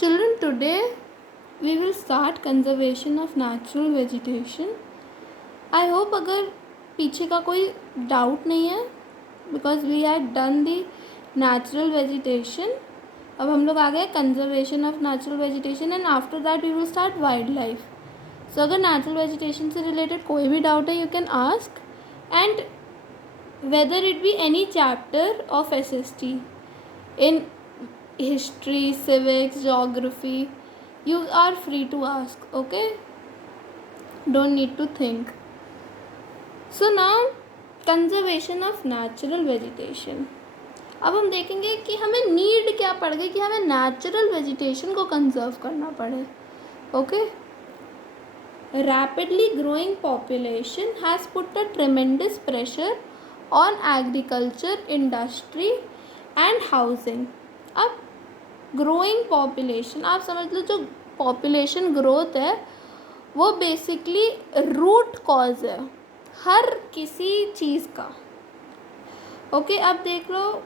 Children, today we will start conservation of natural vegetation. I hope अगर पीछे का कोई डाउट नहीं है, because we had done the natural vegetation. अब हम लोग आ गए conservation of natural vegetation and after that we will start wildlife. So अगर नेचुरल वेजिटेशन से रिलेटेड कोई भी डाउट है, you can ask. And whether it be any chapter of SST in history, civics, geography, you are free to ask. Okay, don't need to think. So now conservation of natural vegetation. अब हम देखेंगे कि हमें need क्या पड़ गई कि हमें नेचुरल वेजिटेशन को कंजर्व करना पड़े. Okay, rapidly growing population has put a tremendous pressure on agriculture, industry and housing. अब ग्रोइंग पॉपुलेशन, आप समझ लो जो पॉपुलेशन ग्रोथ है वो बेसिकली रूट कॉज है हर किसी चीज़ का. ओके, अब देख लो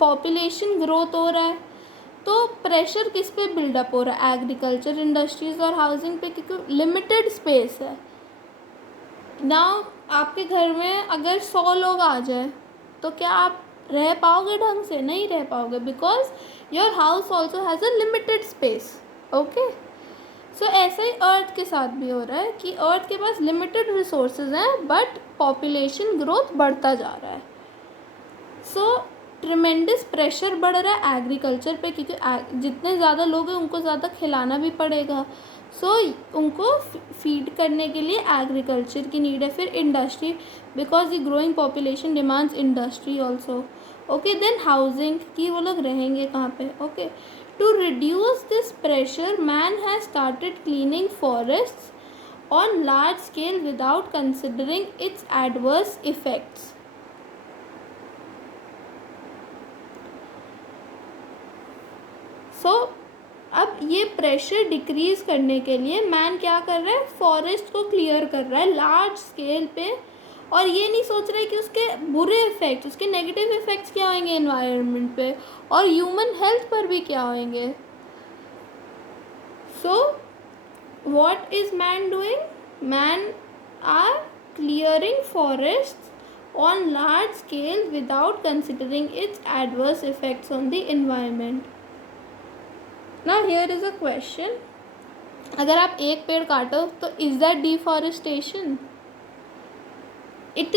पॉपुलेशन ग्रोथ हो रहा है तो प्रेशर किस पे बिल्डअप हो रहा है? एग्रीकल्चर, इंडस्ट्रीज़ और हाउसिंग पे, क्योंकि लिमिटेड स्पेस है ना. आपके घर में अगर 100 लोग आ जाए तो क्या आप रह पाओगे ढंग से? नहीं रह पाओगे, because your house also has a limited space. Okay, so ऐसा ही अर्थ के साथ भी हो रहा है कि अर्थ के पास लिमिटेड रिसोर्सेज हैं बट पॉपुलेशन ग्रोथ बढ़ता जा रहा है. सो ट्रिमेंडस प्रेशर बढ़ रहा है एग्रीकल्चर पे, क्योंकि जितने ज़्यादा लोग हैं उनको ज़्यादा खिलाना भी पड़ेगा. सो उनको फीड करने के लिए एग्रीकल्चर की नीड है. फिर industry, because the growing population demands industry also. Okay, then housing कि वो लोग रहेंगे कहाँ पे. Okay, to reduce this pressure man has started cleaning forests on large scale without considering its adverse effects. So अब ये प्रेशर डिक्रीज़ करने के लिए मैन क्या कर रहा है? फॉरेस्ट को क्लियर कर रहा है लार्ज स्केल पे. और ये नहीं सोच रहे कि उसके बुरे इफ़ेक्ट्स, उसके नेगेटिव इफ़ेक्ट्स क्या होंगे एनवायरनमेंट पे और ह्यूमन हेल्थ पर भी क्या होंगे. So what is man doing? Man are clearing forest on large scale without considering its adverse effects on the environment. Now here is a question. अगर आप एक पेड़ काटो तो is that deforestation? It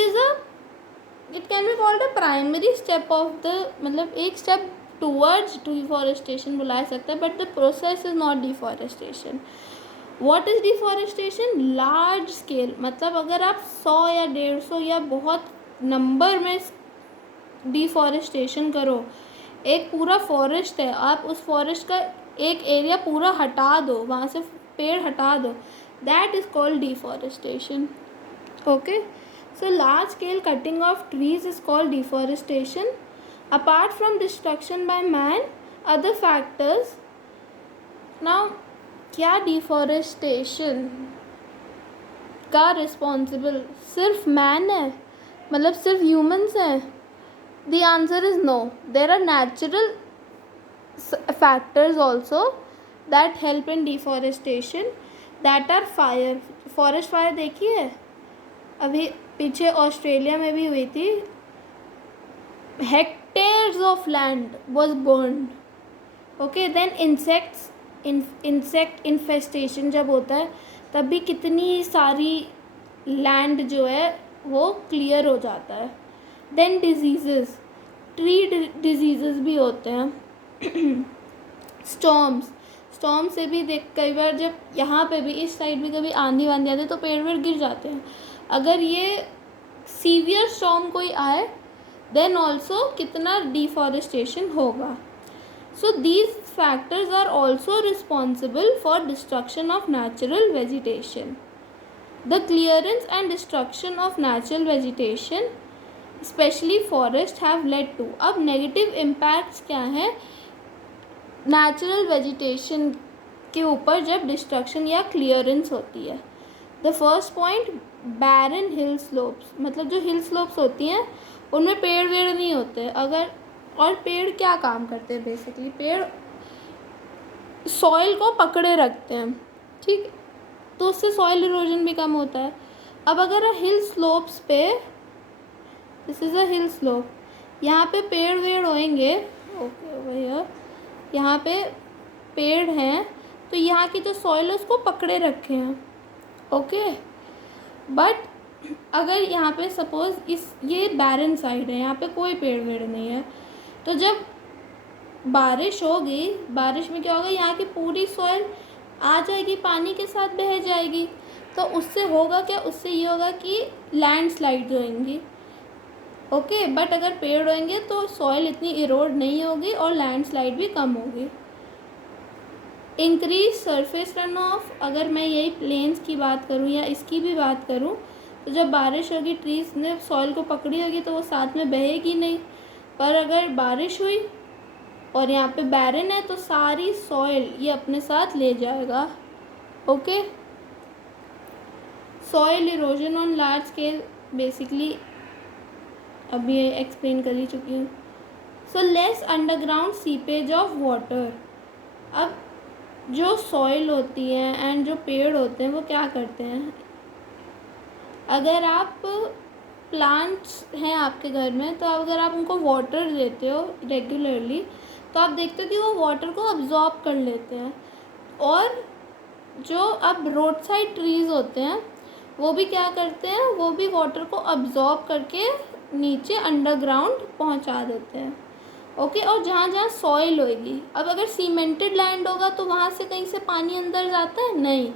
can be called a primary step of the, मतलब एक step towards deforestation बुला सकता है, but the process is not deforestation. What is deforestation? Large scale, मतलब अगर आप 100 या 150 या बहुत नंबर में डिफॉरेस्टेशन करो. एक पूरा फॉरेस्ट है, आप उस फॉरेस्ट का एक एरिया पूरा हटा दो, वहाँ से पेड़ हटा दो, that is called deforestation. Okay, so large scale cutting of trees is called deforestation. Apart from destruction by man, other factors. Now क्या डिफॉरेस्टेशन का रिस्पॉन्सिबल सिर्फ मैन है, मतलब सिर्फ ह्यूमंस हैं? The answer is no. There are natural factors also that help in deforestation, that are fire. Forest fire देखी है? अभी पीछे ऑस्ट्रेलिया में भी हुई थी. Hectares of land was burned. Okay, then insect infestation जब होता है तब भी कितनी सारी लैंड जो है वो क्लियर हो जाता है. देन डिजीज़, ट्री डिजीज़ भी होते हैं. स्टॉर्म से भी देख, कई बार जब यहाँ पे भी इस साइड भी कभी आंधी वांधी आती है तो पेड़ वेड़ गिर जाते हैं. अगर ये सीवियर स्टॉर्म कोई आए देन ऑल्सो कितना डिफॉरेस्टेशन होगा. So these factors are also responsible for destruction of natural vegetation. The clearance and destruction of natural vegetation specially forest have led to. अब नेगेटिव इम्पैक्ट्स क्या हैं नेचुरल वेजिटेशन के ऊपर जब डिस्ट्रक्शन या clearance होती है? The first point, barren hill slopes, मतलब जो हिल स्लोप्स होती हैं उनमें पेड़ वेड़ नहीं होते. अगर, और पेड़ क्या काम करते हैं बेसिकली? पेड़ सॉइल को पकड़े रखते हैं, ठीक है, तो उससे सॉइल इरोजन भी कम होता है। अब अगर हिल स्लोप्स पे, this is a hill slope, यहाँ पे पेड़ वेड़ होएंगे, ओके भैया, यहाँ पे पेड़ हैं, तो यहाँ की जो सॉइल है उसको पकड़े रखे हैं, ओके। बट अगर यहाँ पे सपोज़ ये बैरन साइड है, यहाँ पे कोई पेड़ वेड़ नहीं है, तो जब बारिश होगी, बारिश में क्या होगा, यहाँ की पूरी सॉइल आ जाएगी, पानी के साथ बह जाएगी, तो उससे होगा क्या, उससे ये होगा कि लैंडस्लाइड होंगी, ओके। बट अगर पेड़ होंगे तो सॉइल इतनी इरोड नहीं होगी और लैंडस्लाइड भी कम होगी। इंक्रीज सरफेस रन ऑफ, अगर मैं यही प्लेन्स की बात करूँ या इसकी भी बात करूँ, तो जब बारिश होगी ट्रीज ने सॉइल को पकड़ी होगी तो वो साथ में बहेगी नहीं, पर अगर बारिश हुई और यहाँ पे बैरन है तो सारी सॉइल ये अपने साथ ले जाएगा, okay. Soil erosion on large scale basically अभी एक्सप्लेन कर ही चुकी हूँ। So less underground seepage of water. अब जो सॉइल होती है एंड जो पेड़ होते हैं वो क्या करते हैं, अगर आप प्लांट्स हैं आपके घर में, तो अगर आप उनको वाटर देते हो रेगुलरली तो आप देखते हो कि वो वाटर को अब्जॉर्ब कर लेते हैं। और जो अब रोड साइड ट्रीज़ होते हैं वो भी क्या करते हैं, वो भी वाटर को अब्जॉर्ब करके नीचे अंडरग्राउंड पहुंचा देते हैं, ओके। और जहाँ जहाँ सॉइल होगी, अब अगर सीमेंटेड लैंड होगा तो वहाँ से कहीं से पानी अंदर जाता है, नहीं,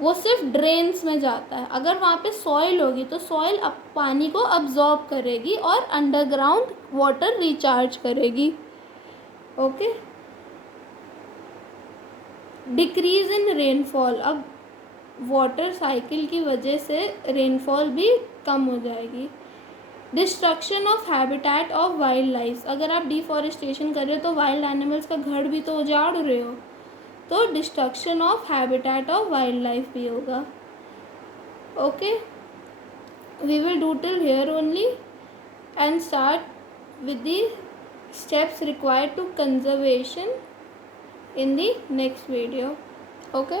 वो सिर्फ ड्रेन्स में जाता है। अगर वहाँ पे सॉइल होगी तो सॉइल अब पानी को अब्जॉर्ब करेगी और अंडरग्राउंड वाटर रिचार्ज करेगी, ओके। डिक्रीज इन रेनफॉल, अब वाटर साइकिल की वजह से रेनफॉल भी कम हो जाएगी। Destruction of habitat of wild life, अगर आप डिफॉरेस्टेशन कर रहे हो तो वाइल्ड एनिमल्स का घर भी तो उजाड़ रहे हो, तो destruction of habitat of wild life भी होगा, okay. We will do till here only and start with the steps required to conservation in the next video, okay।